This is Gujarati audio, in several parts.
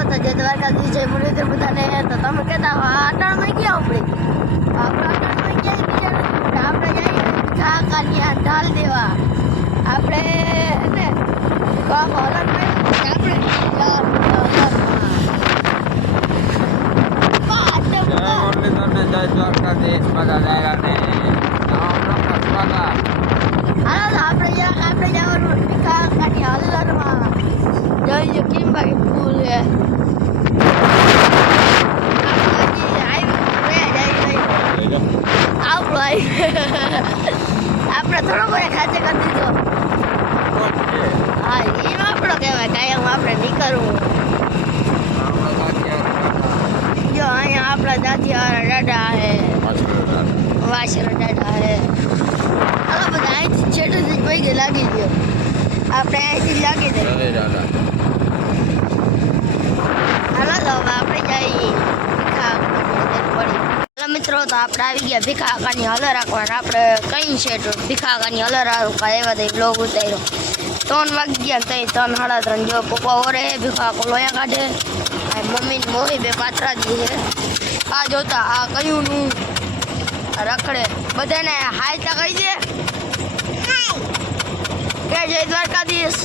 તો જે દ્વારકાધીશ જય મુરલીધર બધાને તો તમે કહેતા અટાણમાં ગયા આપણે અટાણમાં ક્યાંય આપણે જઈએ કાકાની ઢાલ દેવા આપણે ને કામ હલન આપણે જય દ્વારકાધીશ બધા દાયરાને આપણે જવાનું કાકાની હલનમાં જઈએ કેમ ભાઈ ફૂલ છે આપણે થોડો બધે ખાતે કરી દીધો હા એમ આપણો કહેવાય કાયમ આપણે નીકળવું જો અહીંયા આપણા દાદીવાળા દાદા હે વાસરા દાદા હે હાલો બધા અહીંથી છેટેથી પૈકી લાગી ગયો આપણે અહીંથી લાગી દઈએ હાલો તો હવે આપણે જઈએ મિત્રો તો આપણે આવી ગયા ભીખાકાની હલર રાખવાના આપણે કઈ છે તો ભીખાકાની હલર રાખવા એવા દઈ બ્લોગ ઉતાર્યો 3 વાગી ગયા તઈ 3 સાડા 3 જો પપ્પા ઓરે ભીખાકો લોયા કાઢે આ મમ્મી ને મોહી બે પાત્રા દી છે આ જોતા આ કયું નું રખડે બધાને હાય તા કહી દે કે જય દ્વારકાધીશ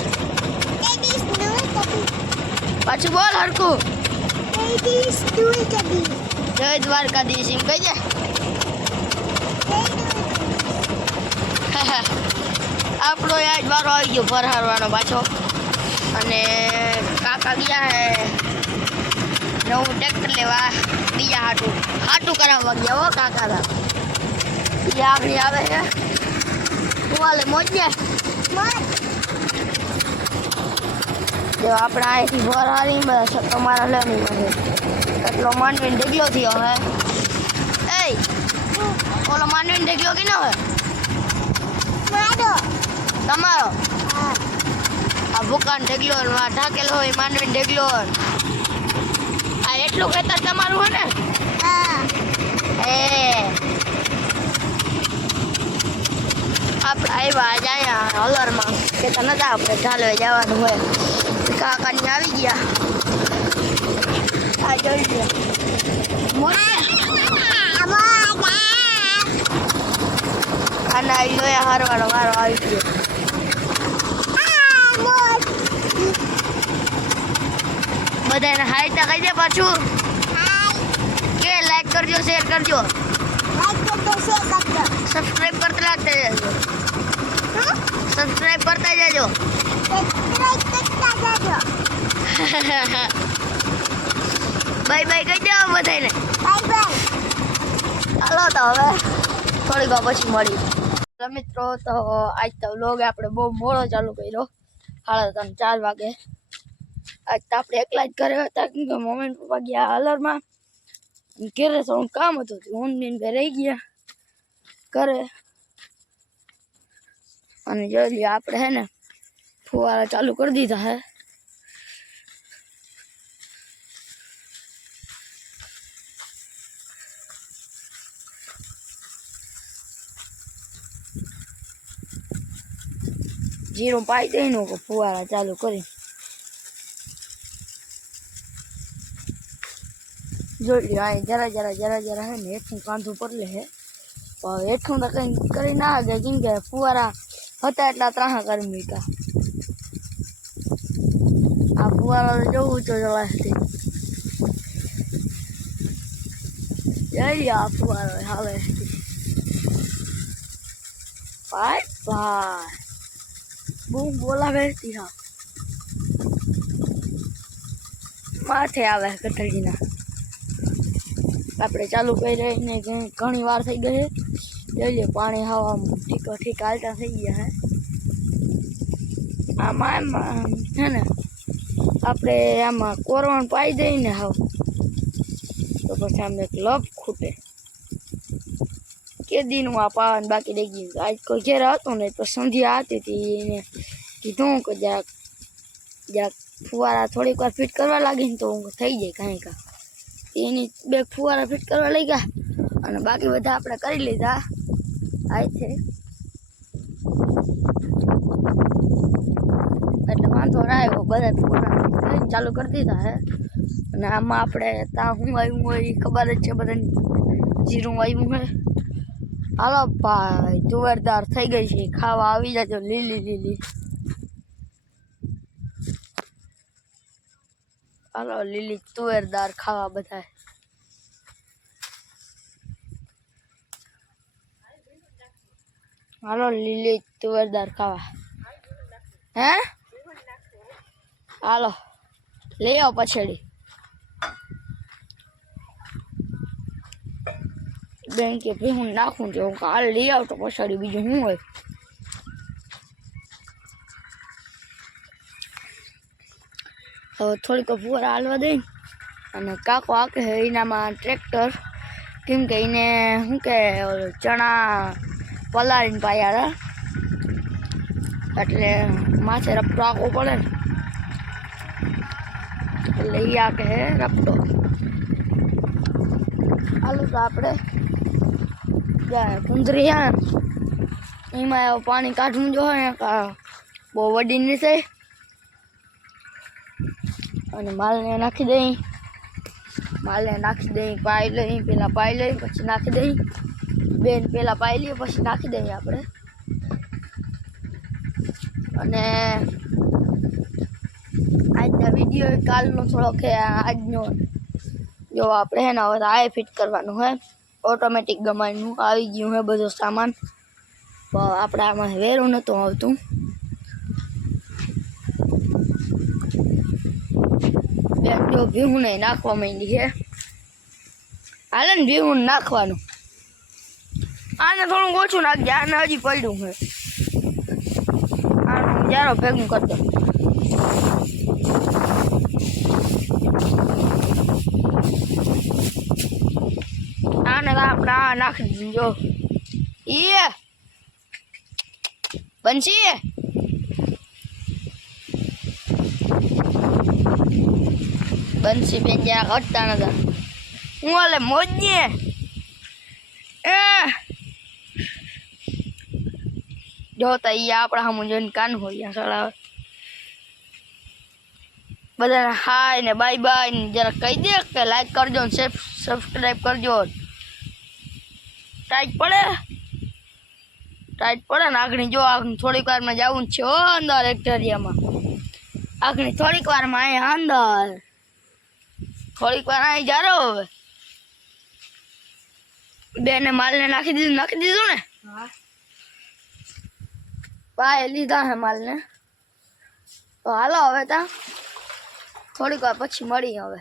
પાછું બોલ હરકું જય દ્વારકાધીશ એમ કહી દે આપણો યાદ વારો આવી ગયો ફરહારવાનો પાછો અને કાકા ગયા હે નવું ટ્રેક્ટર લેવા બીજા હાટું કરાવવા ગયા હો કાકા બીજા આગળ આવે છે વાલે મોજે જો આપણે અહીંથી ફરહારી બધા તમારા લેવાની મળે એટલો માંડવીને ઢગલો થયો હે એ ઓલો માંડવીને ઢગલો કે ન હોય તમારો આ ભૂકાન ઢગલો ઢાકેલો હોય માંડવીને ઢગલો આ એટલું ખેતર તમારું હોય ને એ આપણે આવ્યા જ અહીંયા હલરમાં ખેતર નતા આપણે ઢાલવે જવાનું હોય કાકાની આવી ગયા આ જોઈ લે અને લોયા હારવાનો વારો આવી ગયો બધાને હાય તા કહી દે પાછું કે લાઈક કરજો શેર કરજો સબસ્ક્રાઇબ કરતા જજો સબસ્ક્રાઇબ કરતા જજો બાય બાય કહી દો બધાને હાલો તો હવે થોડીક વાર પછી મળી મિત્રો તો આજ તો વ્લોગ આપણે બહુ મોડો ચાલુ કર્યો 3:30 વાગે આજ તો આપણે એકલા જ ઘરે હતા કેમ કે મમ્મી પપ્પા ગયા હલરમાં ઘરે થોડું કામ હતું હું ને રહી ગયા ઘરે અને જોઈ આપણે હે ને ફુવારા ચાલુ કરી દીધા હે જીરું પાઈ દઈને ફુવારા ચાલુ કરી જોઈ લ્યો આ જરા હે ને હેઠું કાંધું પડલે હે પણ હેઠું તો કઈ કરી ના ગયા કેમ કે ફુવારા હતા એટલા ત્રાહા કરી મૂક્યા આ ફુવારા તો જવું તો જવાથી જઈ આ ફુવારો હવે ભાઈ ભાઈ બહુ બોલાવે હા માથે આવે કથળીના આપણે ચાલુ કરી રહીને ઘણી વાર થઈ ગઈ જોઈ લે પાણી હવા ઠીક હાલતા થઈ ગયા હે આમાં એમાં હે ને આપણે આમાં કોરવણ પાઈ દઈને હાવ તો પછી આમને લપ ખૂટે કે દીનું આ પાવાનું બાકી રહી ગયું આજ કોઈ ઘેર હતું ને તો સંધ્યા હતી હતી એને કીધું કે જ્યાં ફુવારા થોડીક વાર ફિટ કરવા લાગીને તો થઈ જાય કાંઈ એની 2 ફુવારા ફિટ કરવા લઈ ગયા અને બાકી બધા આપણે કરી લીધા આથી એટલે વાંધો ના આવ્યો બધા ફુવારા ચાલુ કરી દીધા હે અને આમાં આપણે ત્યાં શું આવ્યું હોય એ ખબર જ છે બધાને. જીરું આવ્યું હોય. હાલો ભાઈ તુવેરદાર થઈ ગઈ છે, ખાવા આવી જાજો લીલી લીલી. હાલો લીલી તુવેરદાર ખાવા બધા. હાલો લીલી તુવેરદાર ખાવા. હે હાલો લઈ આવો પછેડી. બેન કે ભાઈ હું નાખું છું, હાલ લઈ આવ તો પછાડી બીજું શું હોય. હવે થોડીક ફુવારા હાલવા દઈ અને કાકો આકે છે એનામાં ટ્રેક્ટર, કેમ કે એને શું કે ચણા પલાળીને પાયા એટલે માથે રપટો આખવો પડે ને, એટલે એ આકે હે રપટો. હાલો તો આપણે કુંદરી છે એમાં પાણી કાઢવું જોઈએ, બહુ વડી નથી. અને માલને નાખી દઈ, પાઈ લઈ, પેલા પાઈ લઈ પછી નાખી દઈ. બેન પેલા પાઈ લઈએ પછી નાખી દઈએ આપણે. અને આજના વિડીયો કાલનો થોડોક આજનો જો આપણે હે ને હવે આ ફિટ કરવાનું હોય. ઓટોમેટિક ગમાઈનું આવી ગયું હે બધો સામાન. આપણે આમાં વેરું નહોતું આવતું. જો ભીહું નહીં નાખવા માંડી છે. હાલે ને ભીહું નાખવાનું. આને થોડું ઓછું નાખજે, આને હજી પડ્યું છે. આનું જારો ભેગું કરી દો. આને આપણે આ નાખી દીધું. જો એ બનશી બેન જ્યાં હટતા નતા. હું હાલે મોજને જોતા ઈ આપણા સામું જોઈને કાન હોય સળાવે. બધાને હાય ને બાય બાય ને જરા કહી દે કે લાઈક કરજો ને સબસ્ક્રાઈબ કરજો. ટાઈટ પડે ને આગળ જો થોડીક વારમાં જવું છે અંદર એક્ટેરિયામાં. આગળ થોડીક વારમાં અહીંયા અંદર થોડીક વાર અહીં જારો. હવે બેને માલને નાખી દીધું ને. પાય લીધા હે માલને. તો હાલો હવે ત્યાં થોડીક વાર પછી મળી હવે.